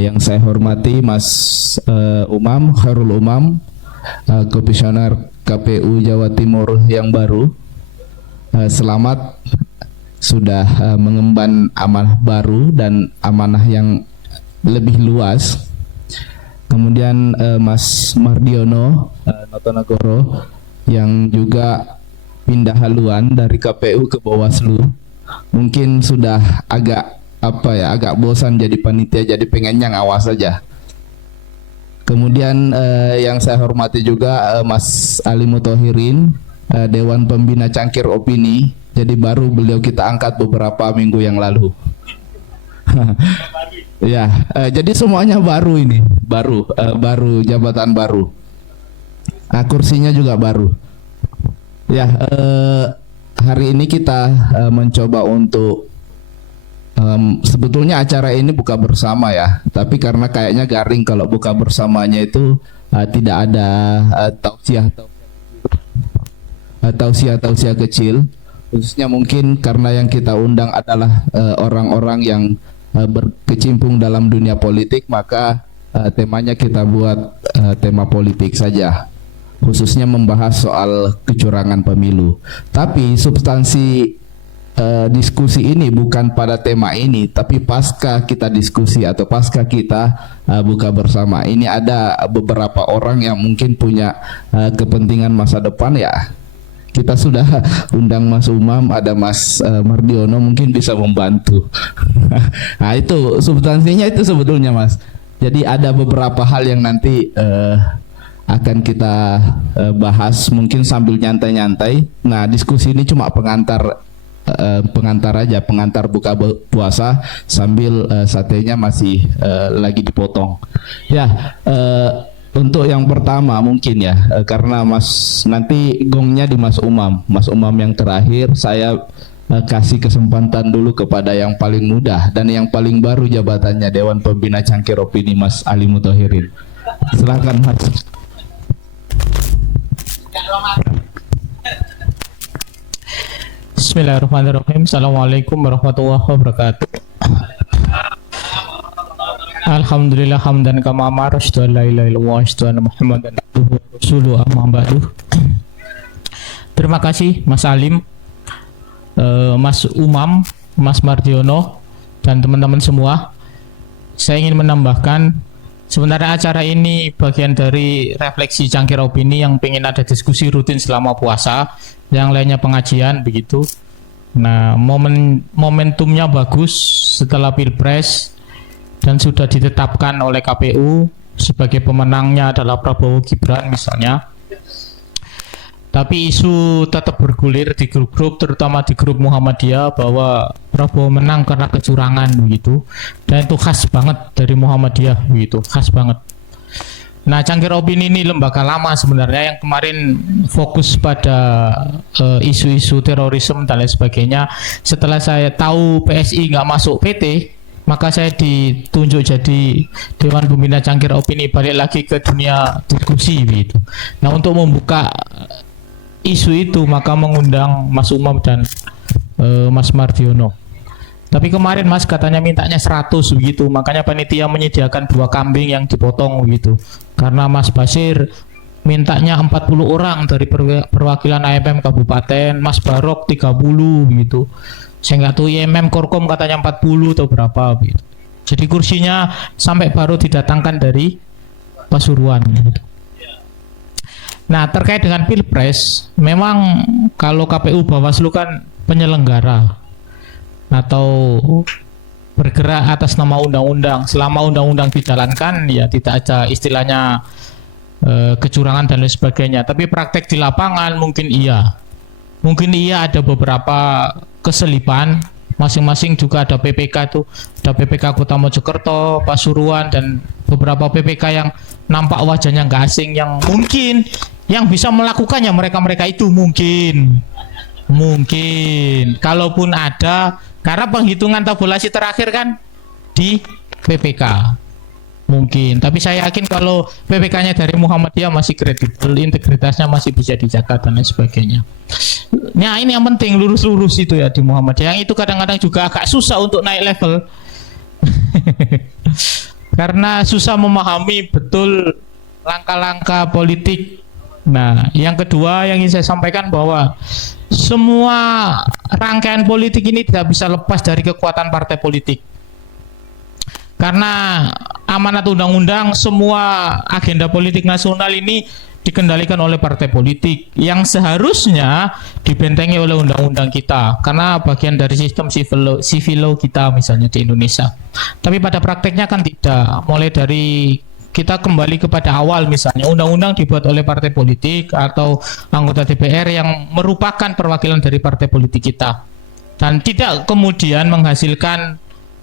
Yang saya hormati Mas Umam, Khairul Umam, Komisioner KPU Jawa Timur yang baru. Selamat sudah mengemban amanah baru dan amanah yang lebih luas. Kemudian Mas Mardiono Notonegoro yang juga pindah haluan dari KPU ke Bawaslu. Mungkin sudah agak agak bosan jadi panitia, jadi pengennya ngawas saja. Kemudian yang saya hormati juga Mas Ali Muthahirin, Dewan Pembina Cangkir Opini. Jadi baru beliau kita angkat beberapa minggu yang lalu. Ya, jadi semuanya baru ini, baru jabatan baru. Kursinya juga baru. Ya, hari ini kita mencoba untuk sebetulnya acara ini buka bersama ya, tapi karena kayaknya garing kalau buka bersamanya itu tidak ada tausiah kecil, khususnya mungkin karena yang kita undang adalah orang-orang yang berkecimpung dalam dunia politik, maka temanya kita buat tema politik saja, khususnya membahas soal kecurangan pemilu. Tapi substansi diskusi ini bukan pada tema ini, tapi pasca kita diskusi atau pasca kita buka bersama ini ada beberapa orang yang mungkin punya kepentingan masa depan ya. Kita sudah undang Mas Umam, ada Mas Mardiono, mungkin bisa membantu. Nah itu substansinya itu sebetulnya Mas. Jadi ada beberapa hal yang nanti akan kita bahas mungkin sambil nyantai-nyantai. Nah diskusi ini cuma pengantar aja, pengantar buka puasa sambil satenya masih lagi dipotong. Ya, untuk yang pertama mungkin ya, karena nanti gongnya di Mas Umam yang terakhir, saya kasih kesempatan dulu kepada yang paling muda dan yang paling baru jabatannya, Dewan Pembina Cangkir Opini, Mas Ali Muthahirin. Silakan Mas. Bismillahirrahmanirrahim. Assalamualaikum warahmatullahi wabarakatuh. Alhamdulillah hamdan kama amara, asyhadu an la ilaha illallah, asyhadu anna Muhammadan abduhu wa rasuluhu, amma ba'du. Terima kasih Mas Alim, Mas Umam, Mas Mardiono, dan teman-teman semua. Saya ingin menambahkan, sebenarnya acara ini bagian dari refleksi Cangkir Opini yang pengen ada diskusi rutin selama puasa, yang lainnya pengajian begitu. Nah, momentumnya bagus setelah Pilpres dan sudah ditetapkan oleh KPU sebagai pemenangnya adalah Prabowo Gibran misalnya. Tapi isu tetap bergulir di grup-grup, terutama di grup Muhammadiyah, bahwa Prabowo menang karena kecurangan begitu. Dan itu khas banget dari Muhammadiyah begitu, khas banget. Nah, Cangkir Opini ini lembaga lama sebenarnya yang kemarin fokus pada isu-isu terorisme dan lain sebagainya. Setelah saya tahu PSI nggak masuk PT, maka saya ditunjuk jadi Dewan Pembina Cangkir Opini, balik lagi ke dunia diskusi gitu. Nah, untuk membuka isu itu maka mengundang Mas Umam dan Mas Mardiono. Tapi kemarin Mas katanya mintanya 100 begitu, makanya panitia menyediakan 2 kambing yang dipotong begitu. Karena Mas Basir mintanya 40 orang dari perwakilan AMM Kabupaten, Mas Barok 30 begitu. Saya nggak tahu IMM Korkom katanya 40 atau berapa begitu. Jadi kursinya sampai baru didatangkan dari Pasuruan gitu. Nah, terkait dengan Pilpres, memang kalau KPU Bawaslu kan penyelenggara atau bergerak atas nama undang-undang. Selama undang-undang dijalankan, ya tidak ada istilahnya kecurangan dan lain sebagainya. Tapi praktek di lapangan mungkin iya ada beberapa keselipan. Masing-masing juga ada PPK itu, ada PPK Kota Mojokerto, Pasuruan, dan beberapa PPK yang nampak wajahnya nggak asing, yang mungkin yang bisa melakukannya mereka-mereka itu mungkin kalaupun ada, karena penghitungan tabulasi terakhir kan di PPK mungkin. Tapi saya yakin kalau PPK-nya dari Muhammadiyah masih kredibel, integritasnya masih bisa dijaga dan lain sebagainya. Nah, ini yang penting, lurus-lurus itu ya di Muhammadiyah. Yang itu kadang-kadang juga agak susah untuk naik level. karena susah memahami betul langkah-langkah politik. Nah, yang kedua yang ingin saya sampaikan bahwa semua rangkaian politik ini tidak bisa lepas dari kekuatan partai politik. Karena amanat undang-undang semua agenda politik nasional ini dikendalikan oleh partai politik yang seharusnya dibentengi oleh undang-undang kita karena bagian dari sistem civil law kita misalnya di Indonesia. Tapi pada prakteknya kan tidak. Mulai dari kita kembali kepada awal misalnya undang-undang dibuat oleh partai politik atau anggota DPR yang merupakan perwakilan dari partai politik kita dan tidak kemudian menghasilkan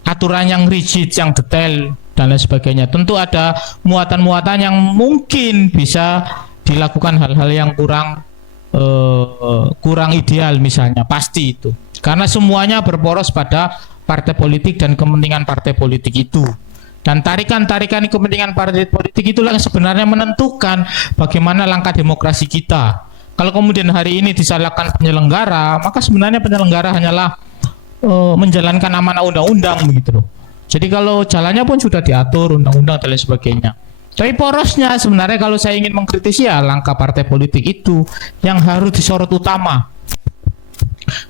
aturan yang rigid, yang detail dan lain sebagainya. Tentu ada muatan-muatan yang mungkin bisa dilakukan hal-hal yang kurang ideal misalnya, pasti itu. Karena semuanya berporos pada partai politik dan kepentingan partai politik itu. Dan tarikan-tarikan kepentingan partai politik itulah yang sebenarnya menentukan bagaimana langkah demokrasi kita. Kalau kemudian hari ini disalahkan penyelenggara, maka sebenarnya penyelenggara hanyalah menjalankan amanah undang-undang begitu loh. Jadi kalau jalannya pun sudah diatur undang-undang dan lain sebagainya. Tapi porosnya sebenarnya kalau saya ingin mengkritisi ya langkah partai politik itu yang harus disorot utama.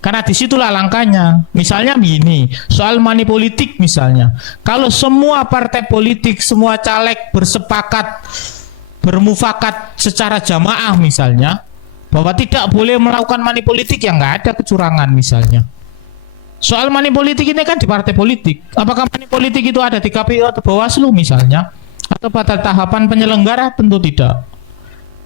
Karena disitulah langkahnya. Misalnya begini, soal money politik misalnya. Kalau semua partai politik, semua caleg bersepakat, bermufakat secara jamaah misalnya, bahwa tidak boleh melakukan money politik yang nggak ada kecurangan misalnya. Soal money politik ini kan di partai politik. Apakah money politik itu ada di KPU atau Bawaslu misalnya? Atau pada tahapan penyelenggara? Tentu tidak.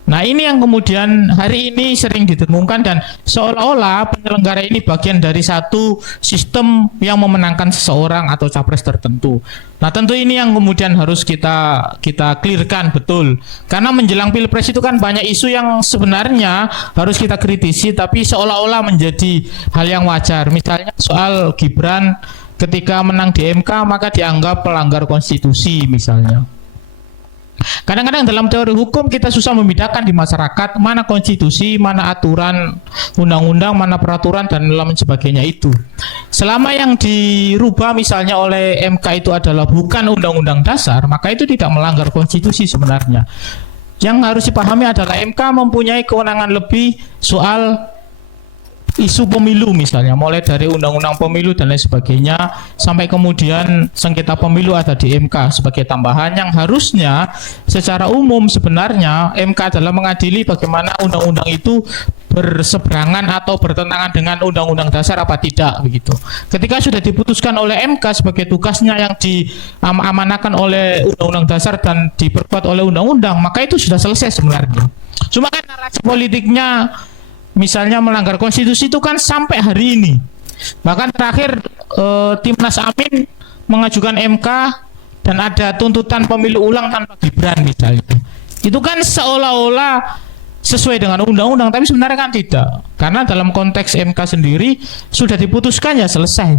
Nah ini yang kemudian hari ini sering didengungkan dan seolah-olah penyelenggara ini bagian dari satu sistem yang memenangkan seseorang atau capres tertentu. Nah tentu ini yang kemudian harus kita clearkan betul. Karena menjelang Pilpres itu kan banyak isu yang sebenarnya harus kita kritisi tapi seolah-olah menjadi hal yang wajar. Misalnya soal Gibran ketika menang di MK maka dianggap pelanggar konstitusi misalnya. Kadang-kadang dalam teori hukum kita susah membedakan di masyarakat mana konstitusi, mana aturan undang-undang, mana peraturan dan lain sebagainya itu. Selama yang dirubah misalnya oleh MK itu adalah bukan undang-undang dasar, maka itu tidak melanggar konstitusi sebenarnya. Yang harus dipahami adalah MK mempunyai kewenangan lebih soal isu pemilu misalnya, mulai dari undang-undang pemilu dan lain sebagainya sampai kemudian sengketa pemilu ada di MK sebagai tambahan yang harusnya secara umum sebenarnya MK adalah mengadili bagaimana undang-undang itu berseberangan atau bertentangan dengan undang-undang dasar apa tidak begitu. Ketika sudah diputuskan oleh MK sebagai tugasnya yang diamanahkan oleh undang-undang dasar dan diperkuat oleh undang-undang, maka itu sudah selesai sebenarnya. Cuma kan narasi politiknya misalnya melanggar konstitusi itu kan sampai hari ini. Bahkan terakhir Timnas Amin mengajukan MK dan ada tuntutan pemilu ulang tanpa Gibran misalnya. Itu kan seolah-olah sesuai dengan undang-undang tapi sebenarnya kan tidak. Karena dalam konteks MK sendiri sudah diputuskan ya selesai.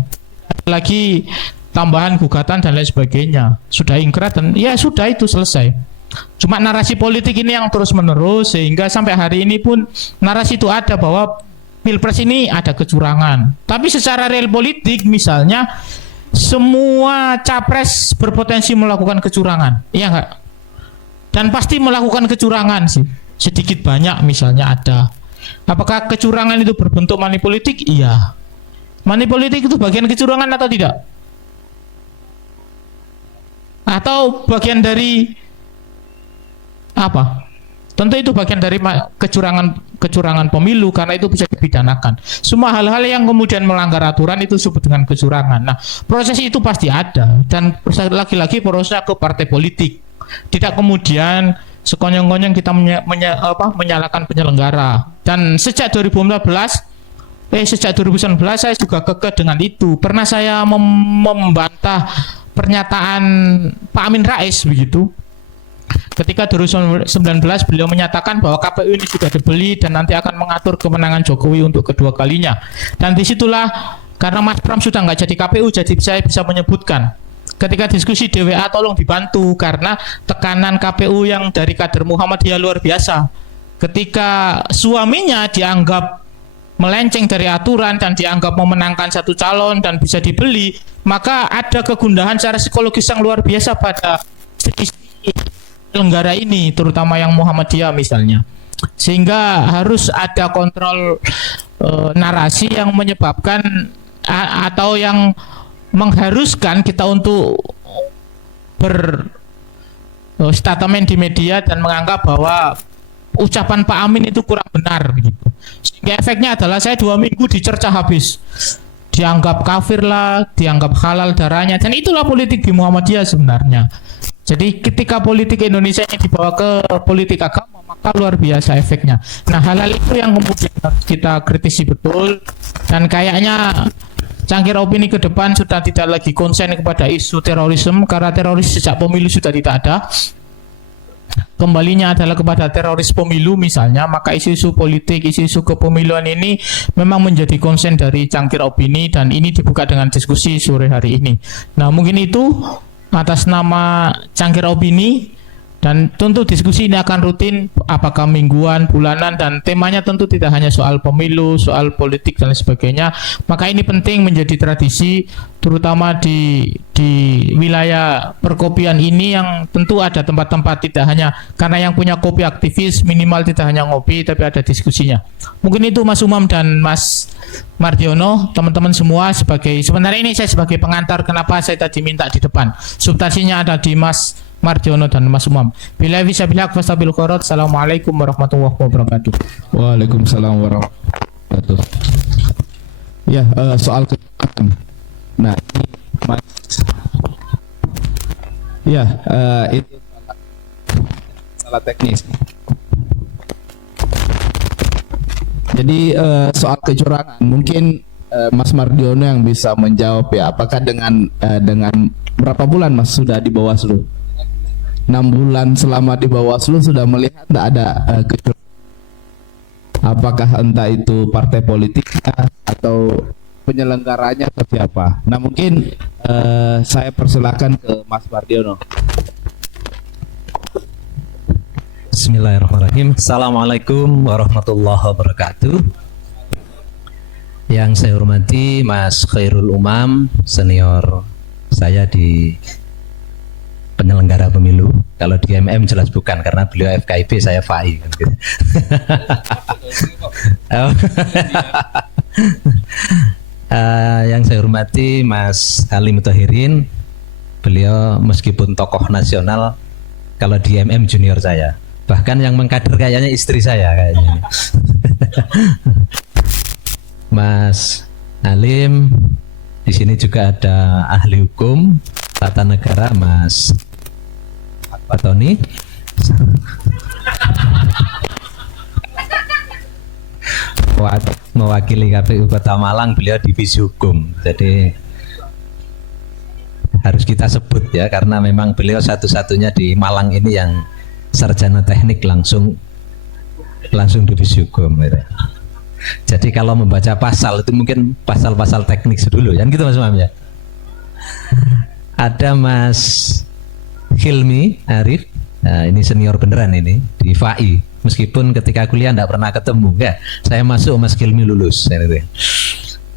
Lagi tambahan gugatan dan lain sebagainya. Sudah ingkrah dan ya sudah itu selesai. Cuma narasi politik ini yang terus menerus sehingga sampai hari ini pun narasi itu ada bahwa Pilpres ini ada kecurangan. Tapi secara real politik misalnya semua capres berpotensi melakukan kecurangan, iya enggak? Dan pasti melakukan kecurangan sih, sedikit banyak misalnya ada. Apakah kecurangan itu berbentuk money politik? Iya. Money politik itu bagian kecurangan atau tidak? Atau bagian dari apa? Tentu itu bagian dari kecurangan pemilu karena itu bisa dipidanakan. Semua hal-hal yang kemudian melanggar aturan itu disebut dengan kecurangan. Nah, proses itu pasti ada dan lagi-lagi prosesnya ke partai politik. Tidak kemudian sekonyong-konyong kita menyalahkan penyelenggara. Dan sejak 2019 saya juga kekeh dengan itu. Pernah saya membantah pernyataan Pak Amin Rais begitu. Ketika 2019 beliau menyatakan bahwa KPU ini sudah dibeli dan nanti akan mengatur kemenangan Jokowi untuk kedua kalinya. Dan disitulah karena Mas Pram sudah nggak jadi KPU, jadi saya bisa menyebutkan. Ketika diskusi DWA tolong dibantu karena tekanan KPU yang dari kader Muhammadiyah luar biasa. Ketika suaminya dianggap melenceng dari aturan dan dianggap memenangkan satu calon dan bisa dibeli, maka ada kegundahan secara psikologis yang luar biasa pada penyelenggara ini, terutama yang Muhammadiyah misalnya. Sehingga harus ada kontrol narasi yang menyebabkan atau yang mengharuskan kita untuk berstatement di media dan menganggap bahwa ucapan Pak Amin itu kurang benar begitu. Sehingga efeknya adalah saya 2 minggu dicerca habis, dianggap kafir lah, dianggap halal darahnya, dan itulah politik di Muhammadiyah sebenarnya. Jadi ketika politik Indonesia ini dibawa ke politik agama, maka luar biasa efeknya. Nah, hal-hal itu yang kemudian kita kritisi betul, dan kayaknya Cangkir Opini ke depan sudah tidak lagi konsen kepada isu terorisme, karena teroris sejak pemilu sudah tidak ada. Kembalinya adalah kepada teroris pemilu misalnya, maka isu-isu politik, isu-isu kepemiluan ini memang menjadi konsen dari Cangkir Opini, dan ini dibuka dengan diskusi sore hari ini. Nah, mungkin itu atas nama Cangkir Opini, dan tentu diskusi ini akan rutin, apakah mingguan, bulanan, dan temanya tentu tidak hanya soal pemilu, soal politik dan sebagainya. Maka ini penting menjadi tradisi, terutama di wilayah perkopian ini yang tentu ada tempat-tempat tidak hanya karena yang punya kopi aktivis, minimal tidak hanya ngopi tapi ada diskusinya. Mungkin itu Mas Umam dan Mas Mardiono, teman-teman semua, sebenarnya ini saya sebagai pengantar kenapa saya tadi minta di depan. Substansinya ada di Mas Mardiono dan Mas Umam. Billahi fisabilillah wastabil khairat. Assalamualaikum warahmatullahi wabarakatuh. Waalaikumsalam warahmatullahi wabarakatuh. Ya, soal kecurangan. Nah, ini Mas. Ya, itu salah teknis. Jadi soal kecurangan mungkin Mas Mardiono yang bisa menjawab ya. Apakah dengan berapa bulan Mas sudah di Bawaslu? 6 bulan selama di Bawaslu sudah melihat tidak ada kecurangan. Apakah entah itu partai politiknya atau penyelenggaranya seperti apa? Nah, mungkin saya persilakan ke Mas Mardiono. Bismillahirrahmanirrahim. Assalamualaikum warahmatullahi wabarakatuh. Yang saya hormati Mas Khairul Umam, senior saya di penyelenggara pemilu. Kalau di MM jelas bukan, karena beliau FKIP, saya FAI kan gitu. Yang saya hormati Mas Ali Mutahirin, beliau meskipun tokoh nasional, kalau di MM junior saya, bahkan yang mengkader kayaknya istri saya kayaknya. Mas Alim, di sini juga ada ahli hukum tata negara Mas Pak Tony. Mewakili KPU Kota Malang, beliau divisi hukum. Jadi harus kita sebut ya, karena memang beliau satu-satunya di Malang ini yang sarjana teknik langsung divisi hukum gitu. Jadi kalau membaca pasal itu mungkin pasal-pasal teknik dulu kan gitu Mas Mam ya. Ada Mas Hilmi Arif, nah, ini senior beneran ini di FAI, meskipun ketika kuliah enggak pernah ketemu, enggak. Saya masuk Mas Hilmi lulus.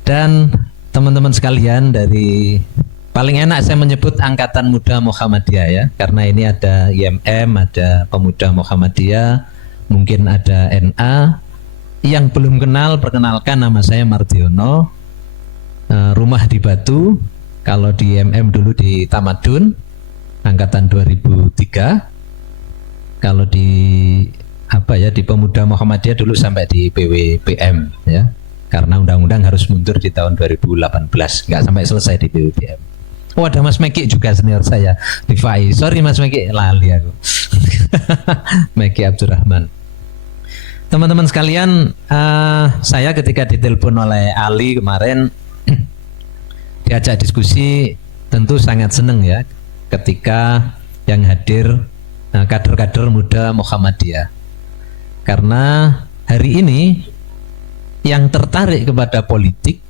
Dan teman-teman sekalian, dari paling enak saya menyebut Angkatan Muda Muhammadiyah ya, karena ini ada IMM, ada Pemuda Muhammadiyah, mungkin ada NA. Yang belum kenal, perkenalkan, nama saya Mardiono, rumah di Batu. Kalau di MM dulu di Tamadun, angkatan 2003. Kalau di di Pemuda Muhammadiyah dulu sampai di PWPM ya, karena undang-undang harus mundur di tahun 2018, nggak sampai selesai di PWPM. Oh, ada Mas Meki juga senior saya di FAI. Sorry Mas Meki, lali aku. Meki Abdurrahman. Teman-teman sekalian, saya ketika ditelepon oleh Ali kemarin diajak diskusi, tentu sangat senang ya ketika yang hadir kader-kader muda Muhammadiyah. Karena hari ini yang tertarik kepada politik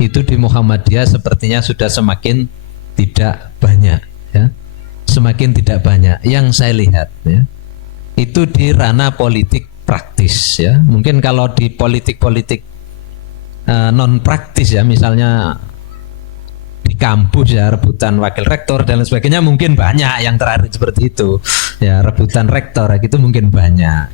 itu di Muhammadiyah sepertinya sudah semakin tidak banyak ya. Semakin tidak banyak yang saya lihat ya. Itu di ranah politik praktis ya. Mungkin kalau di politik-politik non praktis ya, misalnya di kampus ya rebutan wakil rektor dan lain sebagainya, mungkin banyak yang terakhir seperti itu ya, rebutan rektor gitu mungkin banyak.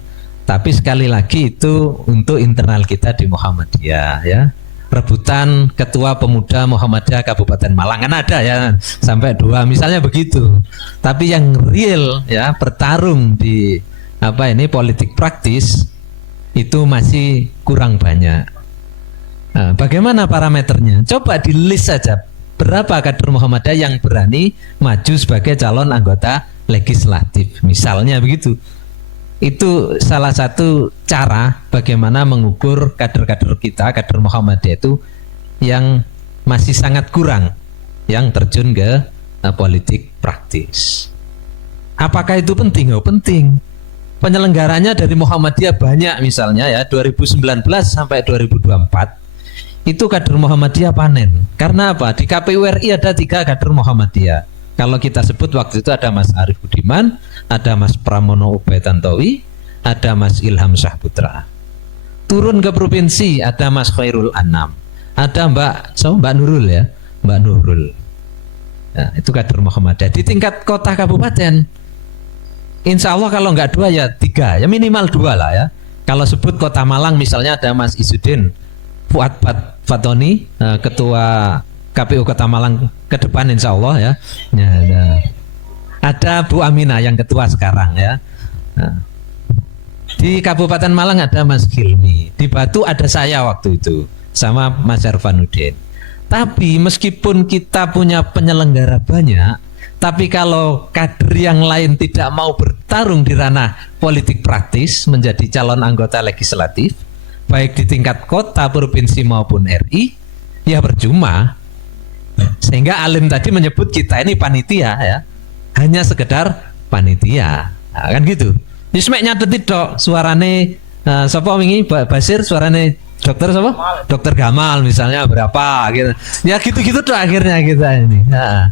Tapi sekali lagi itu untuk internal kita di Muhammadiyah ya. Rebutan ketua pemuda Muhammadiyah Kabupaten Malang kan ada ya, sampai 2 misalnya begitu. Tapi yang real ya bertarung di politik praktis itu masih kurang banyak. Nah, bagaimana parameternya? Coba di list saja berapa kader Muhammadiyah yang berani maju sebagai calon anggota legislatif, misalnya begitu. Itu salah satu cara bagaimana mengukur kader-kader kita, kader Muhammadiyah itu yang masih sangat kurang yang terjun ke politik praktis. Apakah itu penting? Oh, penting. Penyelenggaranya dari Muhammadiyah banyak, misalnya ya 2019 sampai 2024 itu kader Muhammadiyah panen. Karena apa? Di KPU RI ada 3 kader Muhammadiyah. Kalau kita sebut waktu itu ada Mas Arief Budiman, ada Mas Pramono Ubaid Tantowi, ada Mas Ilham Syahputra. Turun ke provinsi ada Mas Khairul Anam, ada Mbak Nurul ya, Mbak Nurul. Nah, itu kader Muhammadiyah. Di tingkat kota kabupaten, insya Allah kalau nggak 2 ya 3, ya minimal 2 lah ya. Kalau sebut kota Malang misalnya ada Mas Isudin Fuad Fatoni, ketua KPU Kota Malang ke depan insya Allah ya. Ada Bu Aminah yang ketua sekarang ya. Di Kabupaten Malang ada Mas Hilmi, di Batu ada saya waktu itu sama Mas Ervanuddin. Tapi meskipun kita punya penyelenggara banyak, tapi kalau kader yang lain tidak mau bertarung di ranah politik praktis menjadi calon anggota legislatif, baik di tingkat kota, provinsi maupun RI, ya percuma. Sehingga Alim tadi menyebut kita ini panitia ya, hanya sekedar panitia, nah, kan gitu. Nismek nyatet itu suarane siapa wingi Basir, suarane dokter siapa? Dokter Gamal misalnya berapa gitu. Ya gitu-gitu tuh akhirnya kita ini. Nah.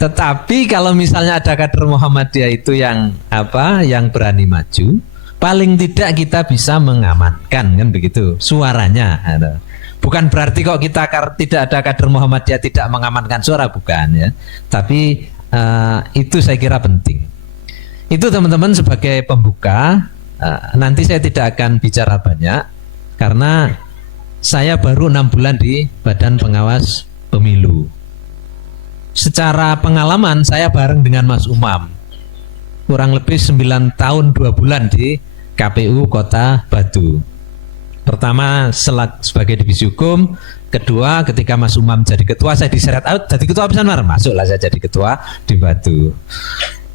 Tetapi kalau misalnya ada kader Muhammadiyah itu yang yang berani maju, paling tidak kita bisa mengamankan kan begitu suaranya. Bukan berarti kok kita tidak ada kader Muhammadiyah tidak mengamankan suara, bukan ya. Tapi itu saya kira penting. Itu teman-teman sebagai pembuka. Nanti saya tidak akan bicara banyak karena saya baru 6 bulan di Badan Pengawas Pemilu. Secara pengalaman saya bareng dengan Mas Umam kurang lebih 9 tahun 2 bulan di KPU Kota Batu. Pertama sebagai divisi hukum, kedua ketika Mas Umam jadi ketua saya diseret out jadi ketua pisan masuklah saya jadi ketua di Batu.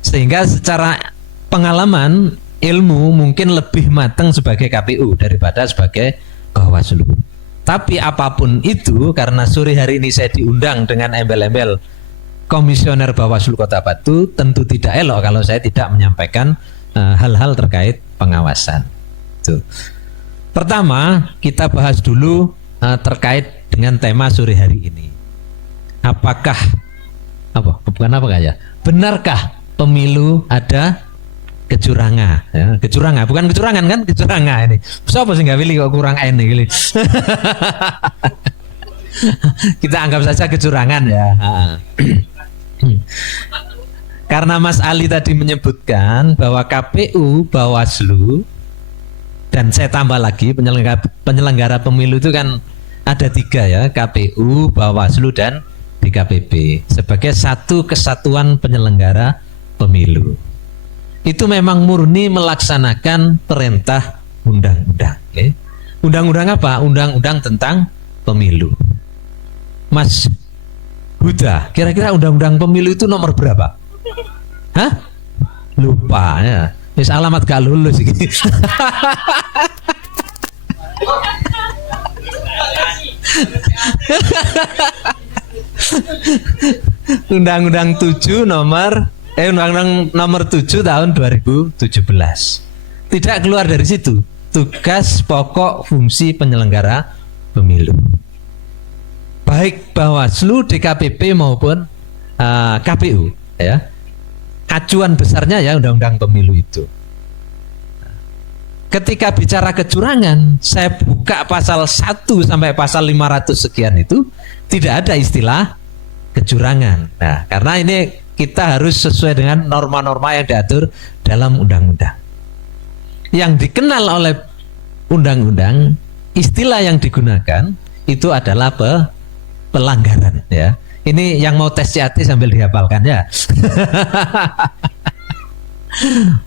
Sehingga secara pengalaman ilmu mungkin lebih matang sebagai KPU daripada sebagai Bawaslu. Tapi apapun itu, karena sore hari ini saya diundang dengan embel-embel Komisioner Bawaslu Kota Batu, tentu tidak elok kalau saya tidak menyampaikan hal-hal terkait pengawasan. Tuh. Pertama, kita bahas dulu terkait dengan tema sore hari ini. Apakah benarkah pemilu ada kecurangan? Ya, kecurangan, bukan kecurangan kan? Kecurangan ini. Siapa sih nggak pilih kok kurang enak gini? Kita anggap saja kecurangan ya. Karena Mas Ali tadi menyebutkan bahwa KPU, Bawaslu, dan saya tambah lagi penyelenggara pemilu itu kan ada 3 ya, KPU, Bawaslu, dan DKPP sebagai satu kesatuan penyelenggara pemilu. Itu memang murni melaksanakan perintah undang-undang. Okay? Undang-undang apa? Undang-undang tentang pemilu. Mas Huda, kira-kira undang-undang pemilu itu nomor berapa? Hah? Lupa ya. Wis alamat gak lulus iki. Undang-Undang 7 Undang-Undang nomor 7 tahun 2017. Tidak keluar dari situ. Tugas pokok fungsi penyelenggara pemilu. Baik Bawaslu, DKPP maupun KPU ya. Acuan besarnya ya undang-undang pemilu itu. ketika bicara kecurangan, saya buka pasal 1 sampai pasal 500 sekian itu tidak ada istilah kecurangan. Nah, karena ini kita harus sesuai dengan norma-norma yang diatur dalam undang-undang. Yang dikenal oleh undang-undang, istilah yang digunakan itu adalah pelanggaran, ya. Ini yang mau tes CAT sambil dihafalkan ya.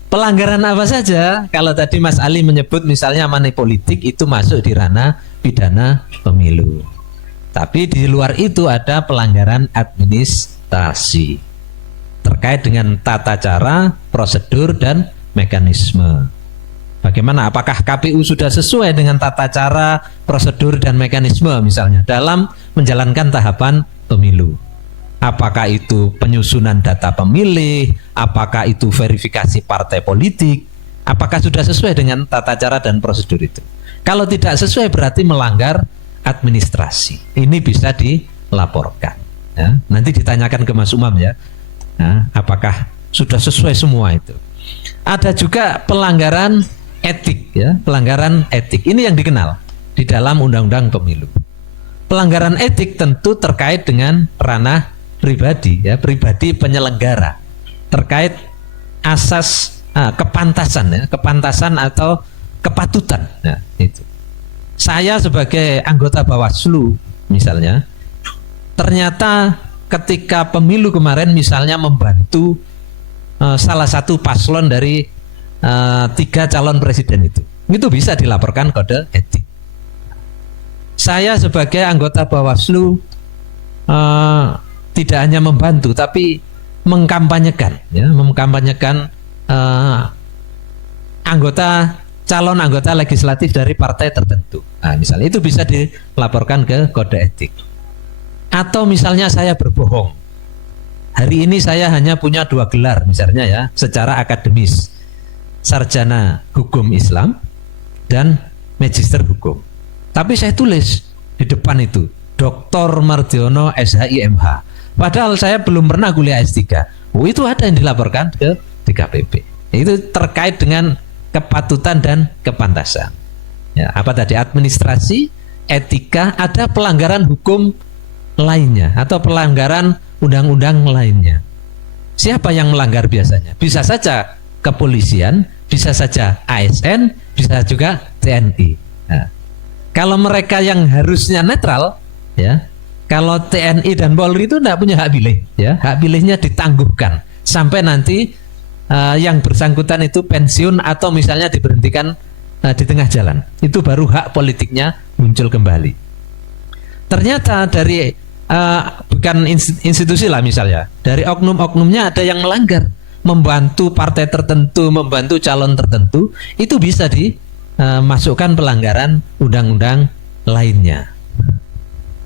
Pelanggaran apa saja? Kalau tadi Mas Ali menyebut misalnya money politik itu masuk di ranah pidana pemilu. Tapi di luar itu ada pelanggaran administrasi terkait dengan tata cara, prosedur dan mekanisme. Bagaimana? Apakah KPU sudah sesuai dengan tata cara, prosedur dan mekanisme misalnya dalam menjalankan tahapan pemilu? Apakah itu penyusunan data pemilih? Apakah itu verifikasi partai politik? Apakah sudah sesuai dengan tata cara dan prosedur itu? Kalau tidak sesuai berarti melanggar administrasi. Ini bisa dilaporkan. Ya, nanti ditanyakan ke Mas Umam ya. Nah, apakah sudah sesuai semua itu? Ada juga pelanggaran etik, ya, pelanggaran etik. Ini yang dikenal di dalam Undang-Undang Pemilu. Pelanggaran etik tentu terkait dengan ranah pribadi, ya, pribadi penyelenggara, terkait asas kepantasan, ya, kepantasan atau kepatutan. Nah, itu. Saya sebagai anggota Bawaslu misalnya, ternyata ketika pemilu kemarin misalnya membantu salah satu paslon dari 3 calon presiden itu bisa dilaporkan kode etik. Saya sebagai anggota Bawaslu tidak hanya membantu tapi mengkampanyekan, ya, mengkampanyekan calon anggota legislatif dari partai tertentu. Nah, misalnya itu bisa dilaporkan ke kode etik. Atau misalnya saya berbohong. Hari ini saya hanya punya 2 gelar misalnya ya, secara akademis. Sarjana Hukum Islam dan Magister Hukum. Tapi saya tulis di depan itu Dr. Mardiono SHIMH. Padahal saya belum pernah kuliah S3. Oh, itu ada yang dilaporkan ke DKPP. Itu terkait dengan kepatutan dan kepantasan. Ya, apa tadi? Administrasi, etika, ada pelanggaran hukum lainnya atau pelanggaran undang-undang lainnya. Siapa yang melanggar biasanya? Bisa saja kepolisian, bisa saja ASN, bisa juga TNI. Nah, kalau mereka yang harusnya netral, ya, kalau TNI dan Polri itu tidak punya hak pilih, ya, hak pilihnya ditangguhkan sampai nanti yang bersangkutan itu pensiun atau misalnya diberhentikan di tengah jalan. Itu baru hak politiknya muncul kembali. Ternyata dari bukan institusi lah misalnya, dari oknum-oknumnya ada yang melanggar, membantu partai tertentu, membantu calon tertentu, itu bisa dimasukkan pelanggaran undang-undang lainnya.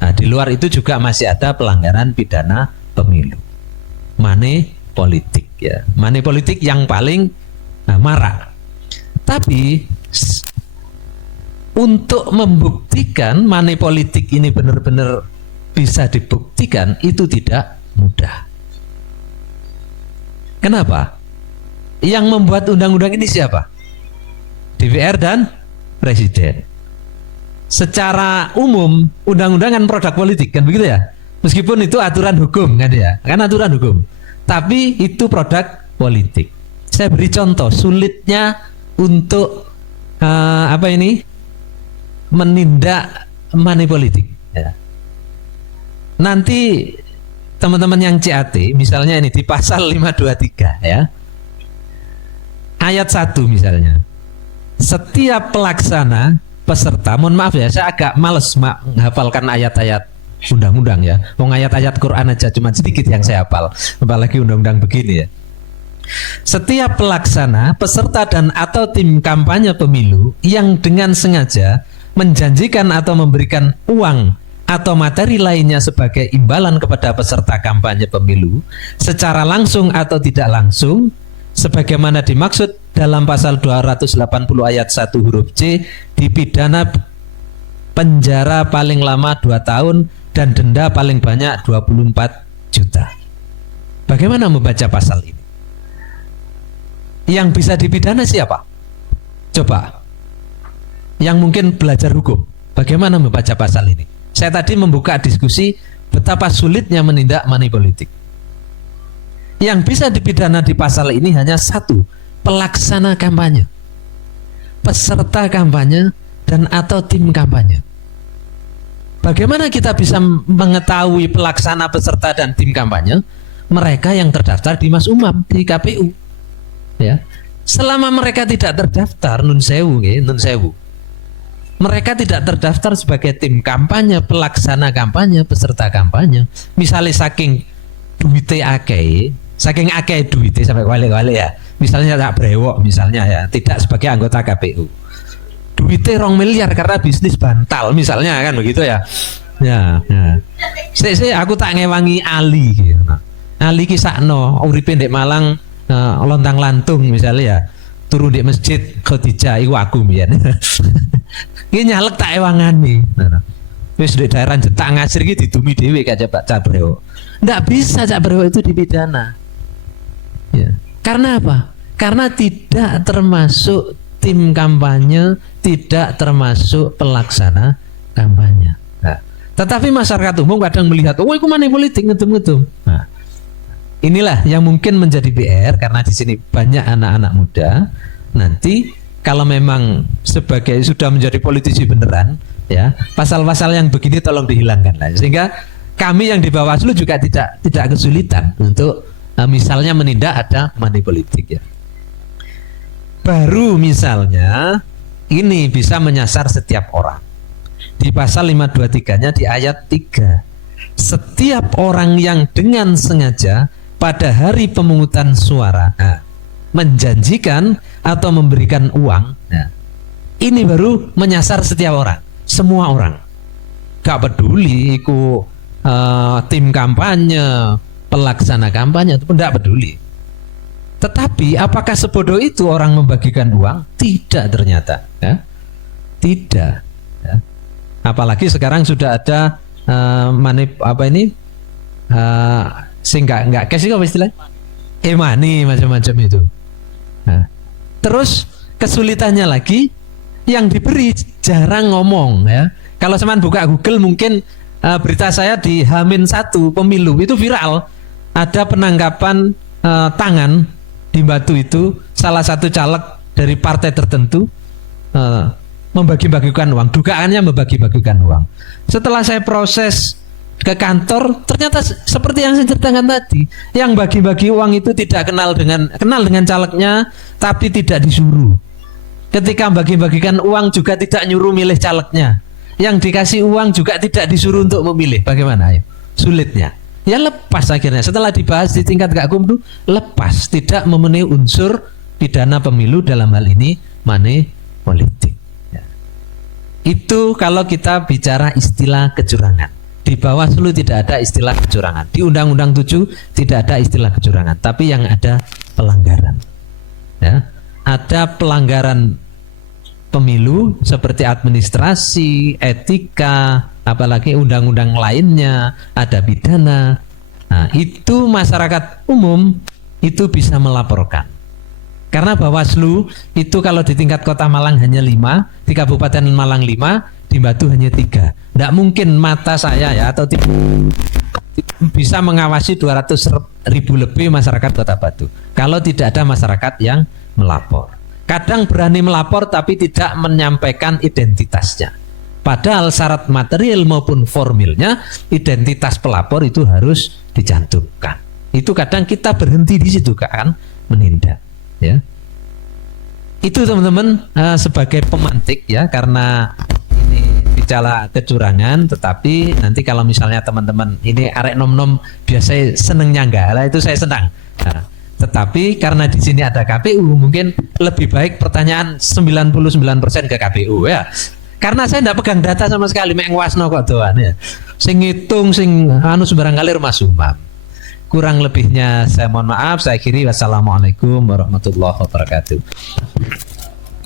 Nah, di luar itu juga masih ada pelanggaran pidana pemilu, money politik, ya, money politik yang paling marak. Tapi untuk membuktikan money politik ini benar-benar bisa dibuktikan itu tidak mudah. Kenapa? Yang membuat undang-undang ini siapa? DPR dan Presiden. Secara umum undang-undang kan produk politik, kan begitu ya? Meskipun itu aturan hukum, kan ya? Kan aturan hukum. Tapi itu produk politik. Saya beri contoh sulitnya untuk menindak money politik. Ya. Nanti teman-teman yang CAT, misalnya ini di pasal 523 ya. Ayat 1 misalnya. Setiap pelaksana peserta, mohon maaf ya, saya agak males menghafalkan ayat-ayat undang-undang ya. Wong ayat-ayat Quran aja cuma sedikit yang saya hafal, apalagi undang-undang begini ya. Setiap pelaksana, peserta dan atau tim kampanye pemilu yang dengan sengaja menjanjikan atau memberikan uang atau materi lainnya sebagai imbalan kepada peserta kampanye pemilu secara langsung atau tidak langsung sebagaimana dimaksud dalam pasal 280 ayat 1 huruf C dipidana penjara paling lama 2 tahun dan denda paling banyak 24 juta. Bagaimana membaca pasal ini? Yang bisa dipidana siapa? Coba yang mungkin belajar hukum, bagaimana membaca pasal ini? Saya tadi membuka diskusi betapa sulitnya menindak money politik. Yang bisa dipidana di pasal ini hanya satu, pelaksana kampanye, peserta kampanye, dan atau tim kampanye. Bagaimana kita bisa mengetahui pelaksana, peserta, dan tim kampanye? Mereka yang terdaftar di Mas Umam, di KPU. Ya. Selama mereka tidak terdaftar, nun sewu, mereka tidak terdaftar sebagai tim kampanye, pelaksana kampanye, peserta kampanye. Misalnya saking duitnya akeh, saking akeh duitnya sampai wale-wale ya. Misalnya tak brewok misalnya ya, tidak sebagai anggota KPU. Duitnya 2 miliar karena bisnis bantal misalnya kan begitu ya. Ya. Aku tak ngewangi Ali gitu. Ali ki sakno uripe ndek Malang lontang lantung misalnya ya. Turu di masjid Khadijah iku aku mbiyen. Ki nyalek tak ewangane. Wis di daerah Jetak Ngasir ki didumi dhewe kaca Pak Cabreo. Ndak bisa Cabreo itu dipidana. Ya. Karena apa? Karena tidak termasuk tim kampanye, tidak termasuk pelaksana kampanye. Nah, tetapi masyarakat umum kadang melihat, oh itu money politik ngetum-ngetum. Nah, inilah yang mungkin menjadi PR karena di sini banyak anak-anak muda. Nanti kalau memang sebagai sudah menjadi politisi beneran, ya pasal-pasal yang begini tolong dihilangkan lah. Sehingga kami yang di Bawaslu juga tidak kesulitan untuk misalnya menindak ada money politik ya. Baru misalnya ini bisa menyasar setiap orang. Di pasal 523-nya di ayat 3. Setiap orang yang dengan sengaja pada hari pemungutan suara menjanjikan atau memberikan uang, ini baru menyasar setiap orang, semua orang. Gak peduli itu tim kampanye, pelaksana kampanye, itu pun gak peduli. Tetapi apakah sebodoh itu orang membagikan uang? Tidak ternyata, ya. Tidak. Ya. Apalagi sekarang sudah ada sing nggak cash itu apa istilahnya? Money macam-macam itu. Nah, terus kesulitannya lagi yang diberi jarang ngomong ya. Kalau teman buka Google mungkin berita saya di H-1 pemilu itu viral, ada penangkapan tangan di Batu itu salah satu caleg dari partai tertentu membagi-bagikan uang, dugaannya membagi-bagikan uang. Setelah saya proses ke kantor, ternyata seperti yang saya ceritakan tadi, yang bagi-bagi uang itu tidak kenal dengan calegnya, tapi tidak disuruh. Ketika bagi-bagikan uang juga tidak nyuruh milih calegnya, yang dikasih uang juga tidak disuruh untuk memilih. Bagaimana? Ayo, sulitnya. Ya lepas akhirnya. Setelah dibahas di tingkat Gakum itu lepas, tidak memenuhi unsur pidana pemilu dalam hal ini money politik. Ya. Itu kalau kita bicara istilah kecurangan. Di Bawaslu tidak ada istilah kecurangan. Di Undang-Undang 7 tidak ada istilah kecurangan, tapi yang ada pelanggaran. Ya. Ada pelanggaran pemilu seperti administrasi, etika, apalagi undang-undang lainnya, ada pidana. Nah, itu masyarakat umum itu bisa melaporkan. Karena Bawaslu itu kalau di tingkat Kota Malang hanya 5, di Kabupaten Malang 5, di Batu hanya 3. Tidak mungkin mata saya ya atau bisa mengawasi 200.000 lebih masyarakat Kota Batu kalau tidak ada masyarakat yang melapor. Kadang berani melapor tapi tidak menyampaikan identitasnya. Padahal syarat material maupun formilnya identitas pelapor itu harus dicantumkan. Itu kadang kita berhenti di situ kan menindak. Ya. Itu teman-teman sebagai pemantik ya, karena ini bicara kecurangan, tetapi nanti kalau misalnya teman-teman ini arek nom-nom biasanya seneng nyangga, lah itu saya senang. Nah, tetapi karena di sini ada KPU, mungkin lebih baik pertanyaan 99% ke KPU ya. Karena saya tidak pegang data sama sekali, mek wasno kok doan ya. Sing ngitung sing sembarang kali Mas Umam. Kurang lebihnya saya mohon maaf, saya akhiri. Wassalamualaikum warahmatullahi wabarakatuh.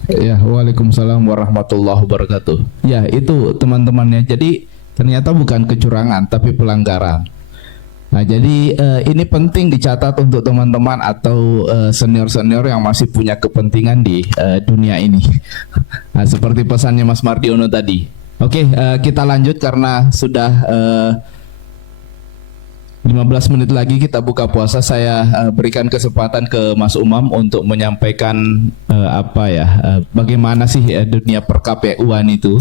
Ya, waalaikumsalam warahmatullahi wabarakatuh. Ya, itu teman-temannya. Jadi ternyata bukan kecurangan tapi pelanggaran. Nah, jadi ini penting dicatat untuk teman-teman atau senior-senior yang masih punya kepentingan di dunia ini. Nah, seperti pesannya Mas Mardiono tadi. Oke, kita lanjut karena sudah 15 menit lagi kita buka puasa. Saya berikan kesempatan ke Mas Umam untuk menyampaikan bagaimana sih dunia per-KPU-an itu.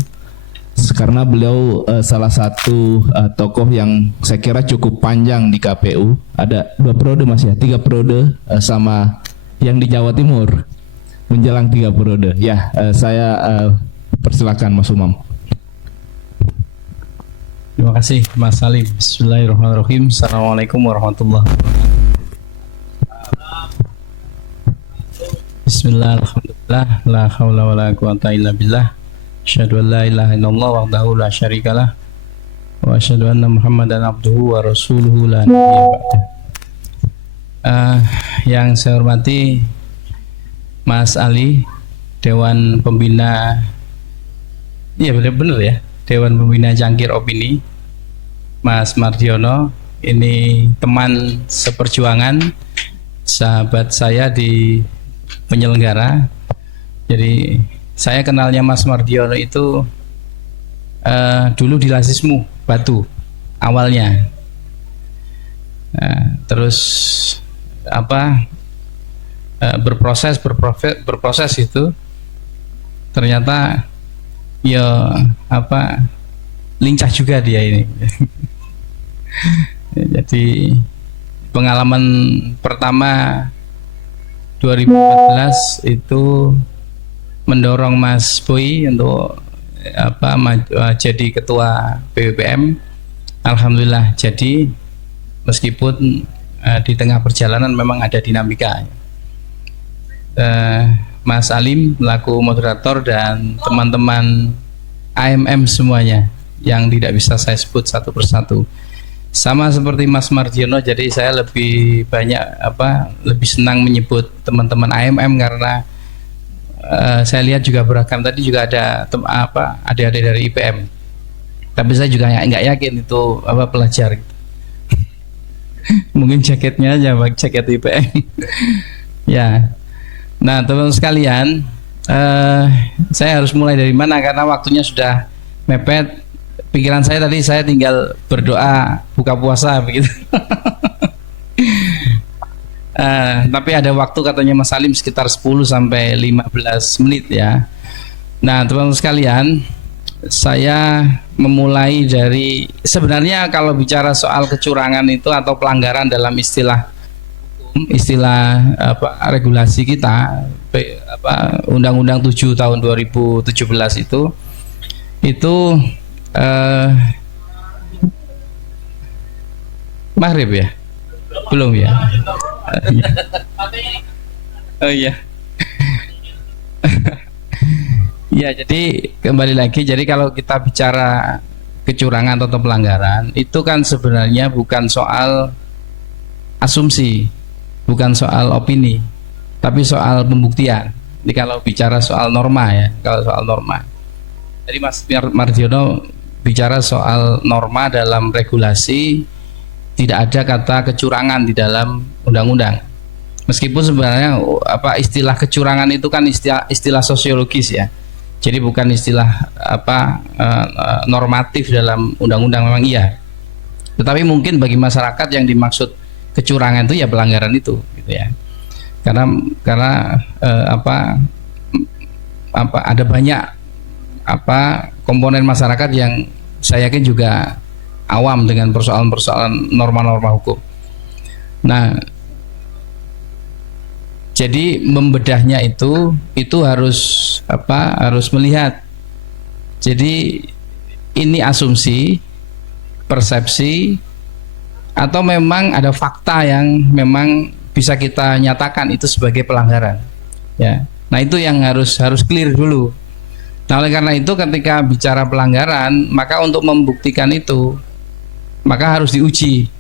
Karena beliau salah satu tokoh yang saya kira cukup panjang di KPU. Ada 2 periode Mas ya, 3 periode sama yang di Jawa Timur menjelang 3 periode. Ya, saya persilakan Mas Umam. Terima kasih Mas Salim. Bismillahirrahmanirrahim. Assalamualaikum warahmatullahi wabarakatuh. Bismillahirrahmanirrahim. La haula wa la quwata illa billah. Asyhadu an la ilaha illallah wahdahu la syarikalah wa asyhadu anna Muhammadan abduhu wa rasuluhu la nabiyya ba'dah. Yang saya hormati Mas Ali, Dewan Pembina, iya benar ya, Dewan Pembina Jangkir Opini, Mas Mardiono, ini teman seperjuangan, sahabat saya di penyelenggara. Jadi saya kenalnya Mas Mardiono itu dulu di Lasismu Batu awalnya. Terus berproses itu ternyata ya lincah juga dia ini. Jadi pengalaman pertama 2014 itu mendorong Mas Boy untuk jadi ketua BPPM. Alhamdulillah jadi, meskipun di tengah perjalanan memang ada dinamika. Mas Alim laku moderator dan teman-teman AMM semuanya yang tidak bisa saya sebut satu persatu. Sama seperti Mas Mardiono, jadi saya lebih banyak lebih senang menyebut teman-teman AMM karena saya lihat juga beragam. Tadi juga ada adik-adik dari IPM, tapi saya juga nggak yakin itu pelajar gitu. Mungkin jaketnya aja jaket IPM. Ya, nah teman-teman sekalian, saya harus mulai dari mana karena waktunya sudah mepet. Pikiran saya tadi saya tinggal berdoa buka puasa begitu. Tapi ada waktu katanya Mas Salim sekitar 10 sampai 15 menit ya. Nah teman-teman sekalian, saya memulai dari, sebenarnya kalau bicara soal kecurangan itu atau pelanggaran dalam istilah regulasi kita, Undang-Undang 7 tahun 2017 itu maghrib ya? Belum ya? Oh iya. Ya, jadi kembali lagi, jadi kalau kita bicara kecurangan atau pelanggaran itu kan sebenarnya bukan soal asumsi, bukan soal opini, tapi soal pembuktian. Jadi kalau bicara soal norma ya, kalau soal norma. Jadi Mas Mardiono bicara soal norma dalam regulasi, tidak ada kata kecurangan di dalam undang-undang. Meskipun sebenarnya istilah kecurangan itu kan istilah sosiologis ya. Jadi bukan istilah normatif dalam undang-undang, memang iya. Tetapi mungkin bagi masyarakat yang dimaksud kecurangan itu ya pelanggaran itu gitu ya. Karena ada banyak komponen masyarakat yang saya yakin juga awam dengan persoalan-persoalan norma-norma hukum. Nah, jadi membedahnya itu harus melihat. Jadi ini asumsi, persepsi, atau memang ada fakta yang memang bisa kita nyatakan itu sebagai pelanggaran. Ya. Nah, itu yang harus clear dulu. Nah, oleh karena itu ketika bicara pelanggaran, maka untuk membuktikan itu maka harus diuji.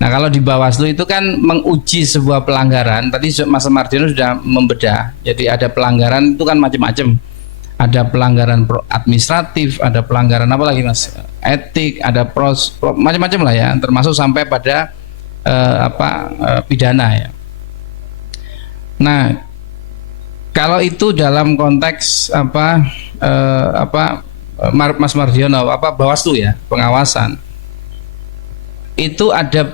Nah, kalau di Bawaslu itu kan menguji sebuah pelanggaran, tadi Mas Mardiono sudah membedah. Jadi ada pelanggaran itu kan macam-macam. ada pelanggaran administratif, ada pelanggaran apa lagi Mas? Etik, ada macam-macam lah ya, termasuk sampai pada pidana ya. Nah, kalau itu dalam konteks Mas Mardiono, Bawaslu ya, pengawasan. Itu ada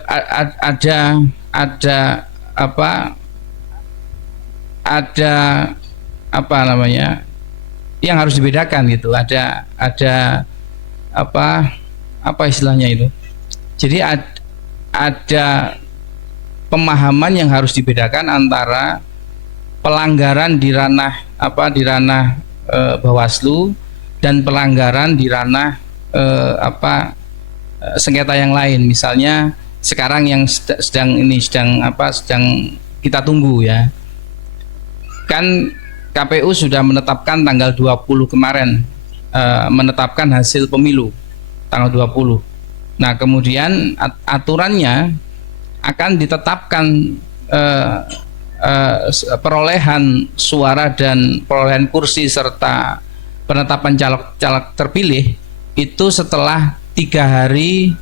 apa namanya yang harus dibedakan gitu, ada apa istilahnya itu, jadi ada pemahaman yang harus dibedakan antara pelanggaran di ranah Bawaslu dan pelanggaran di ranah sengketa yang lain. Misalnya sekarang yang sedang kita tunggu ya, kan KPU sudah menetapkan tanggal 20 kemarin, menetapkan hasil pemilu tanggal 20. Nah, kemudian aturannya akan ditetapkan perolehan suara dan perolehan kursi serta penetapan caleg terpilih itu setelah 3 hari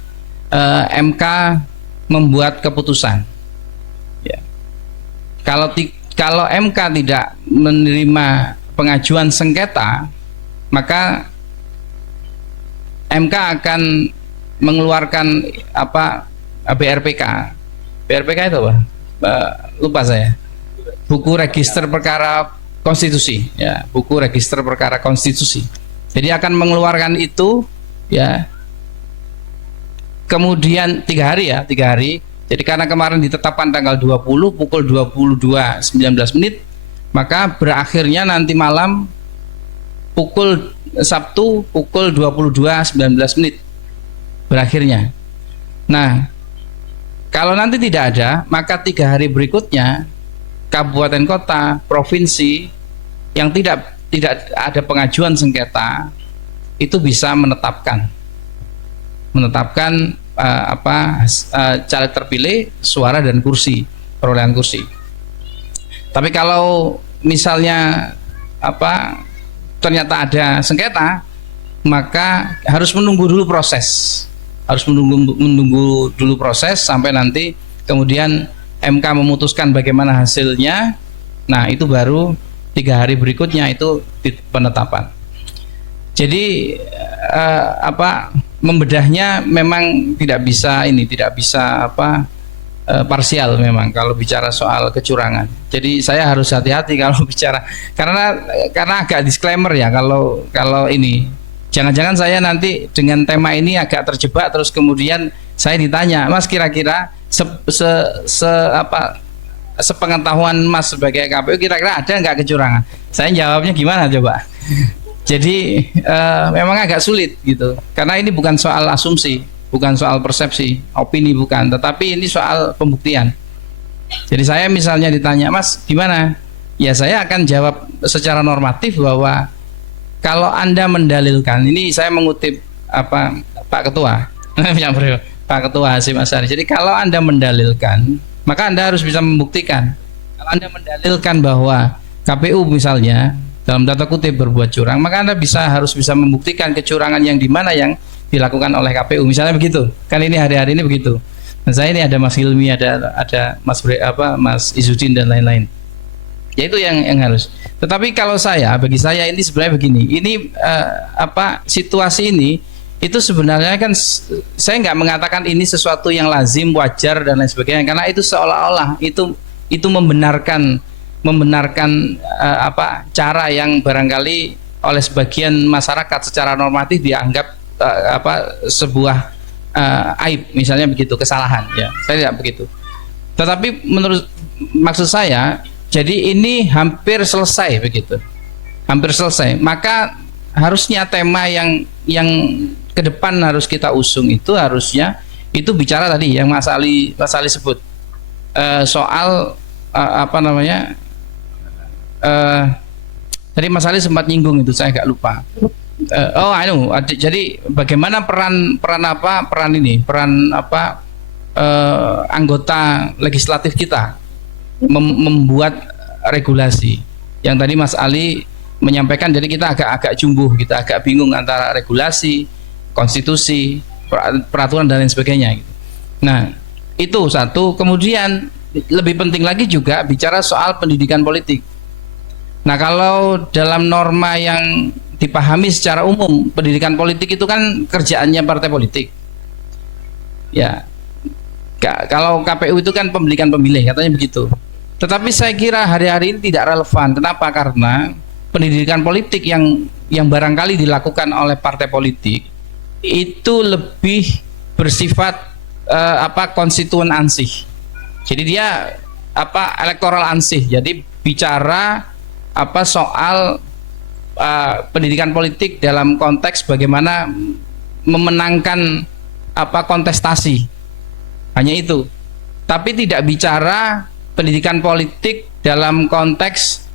MK membuat keputusan ya. Kalau MK tidak menerima pengajuan sengketa, maka MK akan mengeluarkan BRPK. BRPK itu apa? Lupa saya. Buku Register Perkara Konstitusi ya, buku Register Perkara Konstitusi. Jadi akan mengeluarkan itu ya. Kemudian 3 hari ya, 3 hari. Jadi karena kemarin ditetapkan tanggal 20 pukul 22.19 menit, maka berakhirnya nanti malam Sabtu pukul 22.19 menit berakhirnya. Nah, kalau nanti tidak ada, maka 3 hari berikutnya kabupaten kota, provinsi yang tidak ada pengajuan sengketa itu bisa menetapkan caleg terpilih, suara dan kursi, perolehan kursi. Tapi kalau misalnya ternyata ada sengketa, maka harus menunggu dulu proses, sampai nanti kemudian MK memutuskan bagaimana hasilnya. Nah, itu baru 3 hari berikutnya itu penetapan. Jadi membedahnya memang tidak bisa parsial memang kalau bicara soal kecurangan. Jadi saya harus hati-hati kalau bicara, karena agak disclaimer ya, kalau ini jangan-jangan saya nanti dengan tema ini agak terjebak, terus kemudian saya ditanya, Mas, kira-kira sepengetahuan Mas sebagai KPU kira-kira ada nggak kecurangan? Saya jawabnya gimana coba? Jadi memang agak sulit gitu, karena ini bukan soal asumsi, bukan soal persepsi, opini bukan, tetapi ini soal pembuktian. Jadi saya misalnya ditanya, Mas gimana? Ya saya akan jawab secara normatif bahwa kalau Anda mendalilkan, ini saya mengutip Pak Ketua, Pak Ketua Hasyim Asyari. Jadi kalau Anda mendalilkan, maka Anda harus bisa membuktikan. Kalau Anda mendalilkan bahwa KPU misalnya dalam tanda kutip berbuat curang, maka Anda harus bisa membuktikan kecurangan yang di mana yang dilakukan oleh KPU, misalnya begitu. Kan ini hari-hari ini begitu. Dan saya ini ada Mas Hilmi, ada Mas Izzuddin dan lain-lain. Ya itu yang harus. Tetapi kalau bagi saya ini sebenarnya begini. Ini situasi ini itu sebenarnya kan saya nggak mengatakan ini sesuatu yang lazim, wajar dan lain sebagainya, karena itu seolah-olah itu membenarkan cara yang barangkali oleh sebagian masyarakat secara normatif dianggap sebuah aib, misalnya begitu, kesalahan ya. Saya tidak begitu. Tetapi maksud saya, jadi ini hampir selesai begitu. Hampir selesai. Maka harusnya tema yang ke depan harus kita usung itu harusnya itu bicara tadi yang Mas Ali sebut soal tadi Mas Ali sempat nyinggung itu, saya agak lupa. Jadi bagaimana peran anggota legislatif kita membuat regulasi yang tadi Mas Ali menyampaikan, jadi kita agak jumbuh, kita agak bingung antara regulasi, konstitusi, peraturan dan lain sebagainya gitu. Nah, itu satu. Kemudian lebih penting lagi juga bicara soal pendidikan politik. Nah, kalau dalam norma yang dipahami secara umum, pendidikan politik itu kan kerjaannya partai politik. Ya, kalau KPU itu kan pendidikan pemilih, katanya begitu. Tetapi saya kira hari-hari ini tidak relevan. Kenapa? Karena pendidikan politik yang barangkali dilakukan oleh partai politik itu lebih bersifat konstituen ansih. Jadi dia elektoral ansih. Jadi bicara soal pendidikan politik dalam konteks bagaimana memenangkan kontestasi. Hanya itu. Tapi tidak bicara pendidikan politik dalam konteks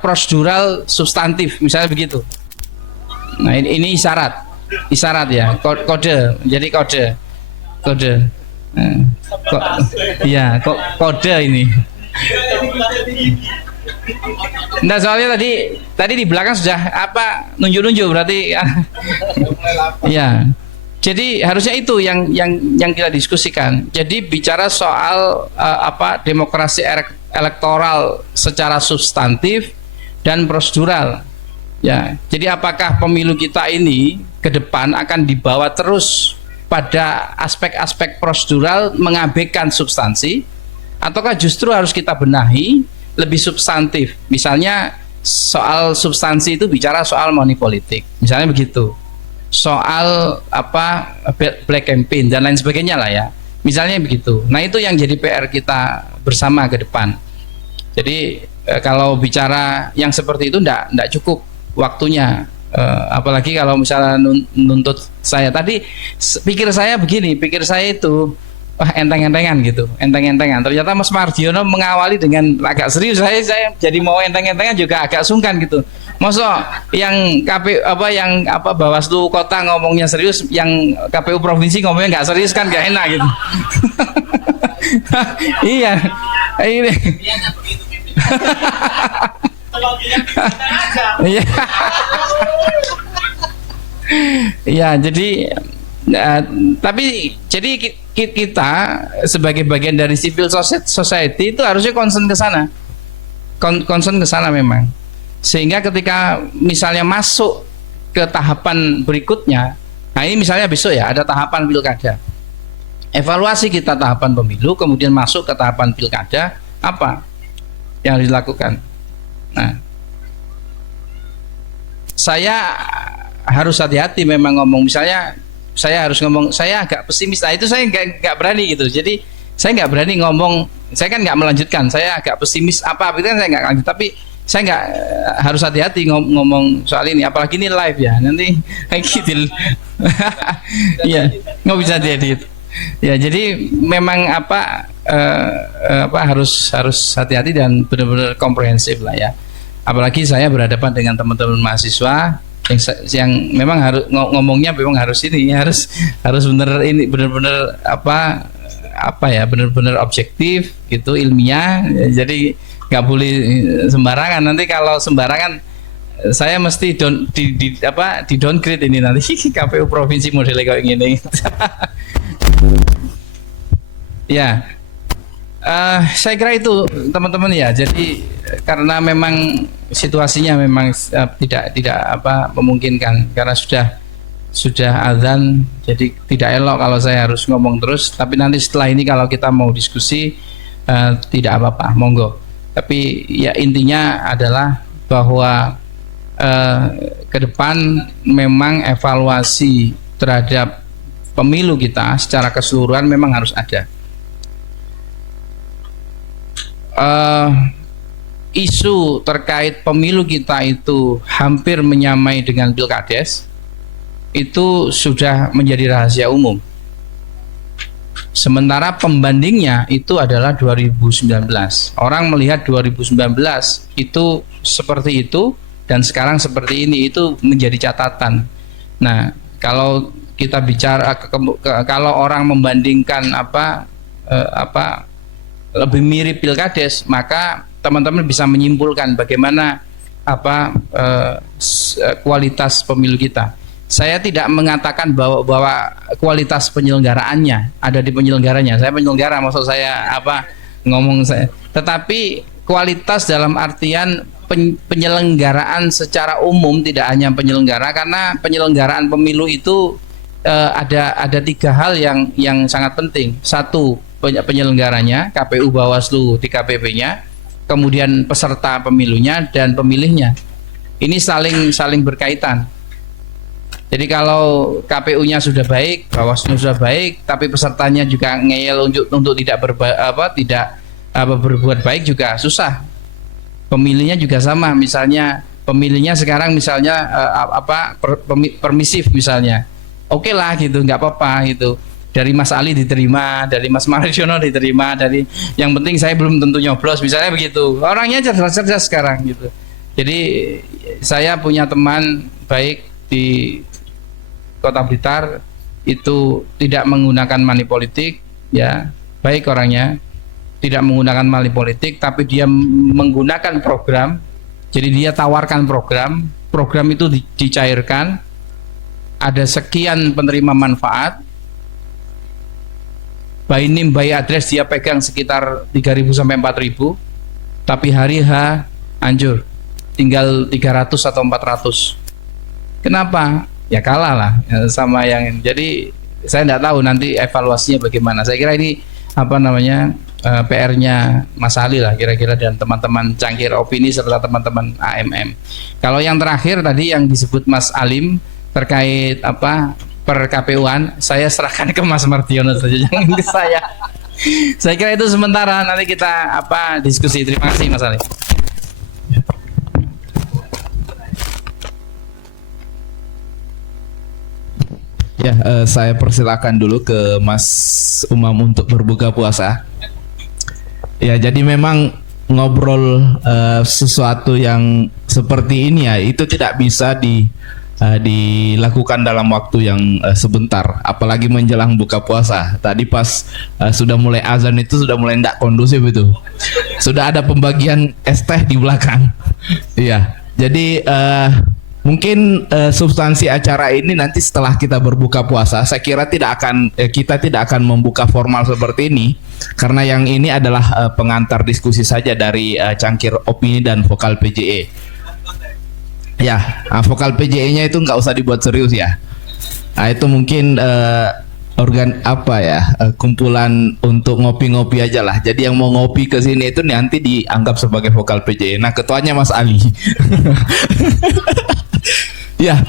prosedural substantif, misalnya begitu. Nah, ini isyarat ya, kode. Jadi kode. Ya, kode ini. Nah, soalnya tadi di belakang sudah nunjuk-nunjuk berarti ya. Jadi harusnya itu yang kita diskusikan. Jadi bicara soal demokrasi elektoral secara substantif dan prosedural. Ya. Jadi apakah pemilu kita ini ke depan akan dibawa terus pada aspek-aspek prosedural mengabaikan substansi, ataukah justru harus kita benahi lebih substantif? Misalnya soal substansi itu bicara soal money politik, misalnya begitu. Soal black campaign dan lain sebagainya lah ya, misalnya begitu. Nah, itu yang jadi PR kita bersama ke depan. Jadi kalau bicara yang seperti itu enggak cukup waktunya, apalagi kalau misalnya nuntut saya tadi. Pikir saya itu enteng-entengan gitu, enteng-entengan. Ternyata Mas Mardiono mengawali dengan agak serius. Saya jadi mau enteng-entengan juga agak sungkan gitu. Masa yang Bawaslu kota ngomongnya serius, yang KPU provinsi ngomongnya nggak serius, kan nggak enak gitu. Iya, ini. Iya, jadi tapi jadi kita sebagai bagian dari civil society itu harusnya concern ke sana, concern ke sana memang. Sehingga ketika misalnya masuk ke tahapan berikutnya, nah ini misalnya besok ya ada tahapan pilkada, evaluasi kita tahapan pemilu, kemudian masuk ke tahapan pilkada, apa yang harus dilakukan. Nah, saya harus hati-hati memang ngomong. Misalnya saya harus ngomong, saya agak pesimis. Nah, itu saya nggak berani gitu. Jadi saya nggak berani ngomong. Saya kan nggak melanjutkan. Saya agak pesimis itu kan saya nggak lanjut. Tapi saya nggak harus hati-hati ngomong soal ini. Apalagi ini live ya. Nanti gitu. Iya, nggak bisa diedit. Ya, jadi memang harus hati-hati dan benar-benar komprehensif lah ya. Apalagi saya berhadapan dengan teman-teman mahasiswa yang memang harus ngomongnya memang harus benar ini benar-benar benar-benar objektif gitu, ilmiah. Jadi nggak boleh sembarangan. Nanti kalau sembarangan saya mesti di downgrade ini nanti KPU provinsi modelnya kayak gini. Ya, saya kira itu teman-teman ya. Jadi karena memang situasinya memang tidak memungkinkan, karena sudah azan, jadi tidak elok kalau saya harus ngomong terus. Tapi nanti setelah ini kalau kita mau diskusi tidak apa-apa, monggo. Tapi ya intinya adalah bahwa ke depan memang evaluasi terhadap pemilu kita secara keseluruhan memang harus ada. Isu terkait pemilu kita itu hampir menyamai dengan pilkades, itu sudah menjadi rahasia umum. Sementara pembandingnya itu adalah 2019. Orang melihat 2019 itu seperti itu dan sekarang seperti ini, itu menjadi catatan. Nah, kalau kita bicara kalau orang membandingkan lebih mirip pilkades, maka teman-teman bisa menyimpulkan bagaimana kualitas pemilu kita. Saya tidak mengatakan bahwa kualitas penyelenggaraannya ada di penyelenggaranya. Saya penyelenggara, maksud saya ngomong saya. Tetapi kualitas dalam artian penyelenggaraan secara umum, tidak hanya penyelenggara, karena penyelenggaraan pemilu itu ada tiga hal yang sangat penting. Satu, penyelenggaranya, KPU, Bawaslu, DKPP-nya, kemudian peserta pemilunya dan pemilihnya. Ini saling berkaitan. Jadi kalau KPU-nya sudah baik, Bawaslu sudah baik, tapi pesertanya juga ngeyel untuk tidak berbuat baik juga susah. Pemilihnya juga sama, misalnya pemilihnya sekarang misalnya permisif misalnya, oke lah gitu, nggak apa-apa gitu. Dari Mas Ali diterima, dari Mas Mariono diterima, dari yang penting saya belum tentu nyoblos, misalnya begitu. Orangnya cerdas-cerdas sekarang gitu. Jadi saya punya teman baik di Kota Blitar itu tidak menggunakan money politik, ya, baik orangnya, tidak menggunakan money politik, tapi dia menggunakan program. Jadi dia tawarkan program itu dicairkan, ada sekian penerima manfaat, by name by address dia pegang sekitar 3.000 sampai 4.000, tapi hari H hancur, tinggal 300 atau 400. Kenapa? Ya kalah lah sama yang. Jadi saya tidak tahu nanti evaluasinya bagaimana. Saya kira ini PR-nya Mas Ali lah kira-kira, dan teman-teman cangkir opini serta teman-teman AMM. Kalau yang terakhir tadi yang disebut Mas Alim terkait per KPU-an, saya serahkan ke Mas Mardiono saja, jangan ke saya. Saya kira itu sementara, nanti kita diskusi. Terima kasih Mas Ali. Ya, saya persilakan dulu ke Mas Umam untuk berbuka puasa. Ya, jadi memang ngobrol sesuatu yang seperti ini ya, itu tidak bisa dilakukan dalam waktu yang sebentar, apalagi menjelang buka puasa. Tadi pas sudah mulai azan itu sudah mulai tidak kondusif itu. Sudah ada pembagian es teh di belakang. Iya, jadi mungkin substansi acara ini nanti setelah kita berbuka puasa, saya kira kita tidak akan membuka formal seperti ini, karena yang ini adalah pengantar diskusi saja dari cangkir opini dan vokal PJE. Ya, vokal PJE-nya itu nggak usah dibuat serius ya. Nah, itu mungkin kumpulan untuk ngopi-ngopi aja lah. Jadi yang mau ngopi ke sini itu nanti dianggap sebagai vokal PJE. Nah, ketuanya Mas Ali. Ya,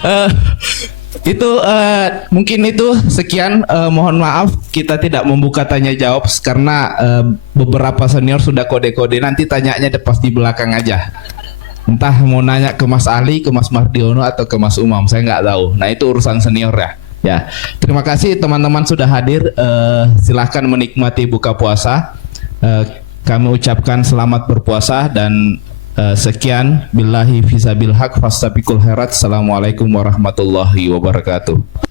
mungkin itu sekian. Mohon maaf kita tidak membuka tanya jawab karena beberapa senior sudah kode-kode. Nanti tanyanya pas di belakang aja. Entah mau nanya ke Mas Ali, ke Mas Mardiono atau ke Mas Umam, saya nggak tahu. Nah, itu urusan senior ya. Ya, terima kasih teman-teman sudah hadir. Silahkan menikmati buka puasa. Kami ucapkan selamat berpuasa dan sekian. Billahi fisabil haq fastabiqul khairat. Assalamualaikum warahmatullahi wabarakatuh.